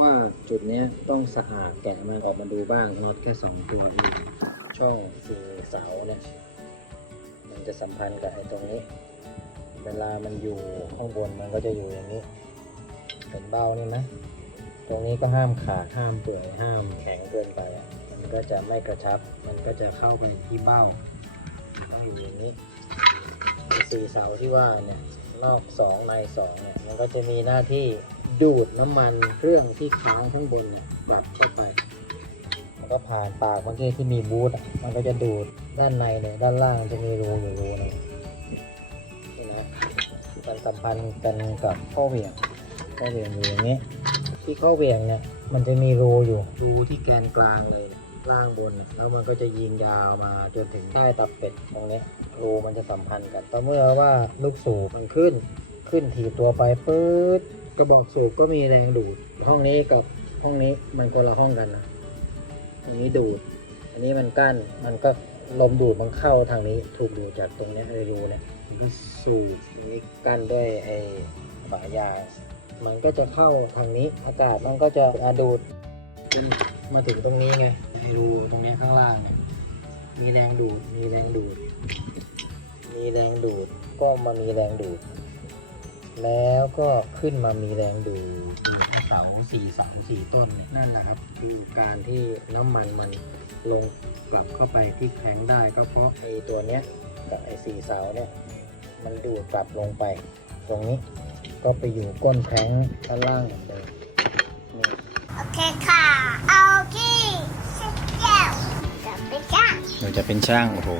ว่าจุดนี้ต้องสะอาดแกะมันออกมาดูบ้างน็อตแค่สองตัวช่องสี่เสาเนี่ยมันจะสัมพันธ์กับไอ้ตรงนี้ เวลามันอยู่ข้างบนมันก็จะอยู่อย่างนี้เห็นเบ้านี่ไหมตรงนี้ก็ห้ามขาดห้ามเปื่อยห้ามแข็งเกินไป มันก็จะไม่กระชับ มันก็จะเข้าไปที่เบ้าต้องอยู่อย่างนี้สี่เสาที่ว่าเนี่ย นอกสองในสองเนี่ยมันก็จะมีหน้าที่ดูดน้ำมันเครื่องที่ค้างข้างบนเนี่ยกลับเข้าไป มันก็ผ่านปากมันที่ที่มีบูทอะมันก็จะดูดด้านในเนี่ยด้านล่างจะมีรูอยู่รูนึงนี่นะมันสัมพันธ์กันกับข้อเหวี่ยงข้อเหวี่ยงอยู่อย่างนี้ ที่ข้อเหวี่ยงเนี่ยมันจะมีรูอยู่รูที่แกนกลางเลย ล่างบน แล้วมันก็จะยิงยาวมาจนถึงใต้ตับเป็ดตรงนี้รูมันจะสัมพันธ์กัน ต่อเมื่อว่าลูกสูบมันขึ้น ขึ้นถีบตัวไปปื๊ดกระบอกสูบก็มีแรงดูด ห้องนี้กับห้องนี้มันคนละห้องกันนะอันนี้ดูด อันนี้มันกั้น มันก็ลมดูดมันเข้าทางนี้ ถูกดูดจากตรงเนี้ยไอ้รูเนี่ยมันก็สูบอันนี้กั้นด้วยไอ้ฝายางมันก็จะเข้าทางนี้ อากาศมันก็จะอาดูดจน มาถึงตรงนี้ไงรูตรงนี้ข้างล่างเนี่ยมีแรงดูด มีแรงดูด มีแรงดูด ก็มามีแรงดูด แล้วก็ขึ้นมามีแรงดูดเสาสี่เสาสี่ต้นเนี่ยนั่นแหละครับคือการที่น้ำมันมันลงกลับเข้าไปที่แข็งได้ก็เพราะไอ้ตัวเนี้ยกับไอ้สี่เสาเนี่ยมันดูดกลับลงไป ตรงนี้ก็ไปอยู่ก้นแท้งด้านล่างเหมือนเดิมโอเคค่ะ หนูจะเป็นช่างโอ้โห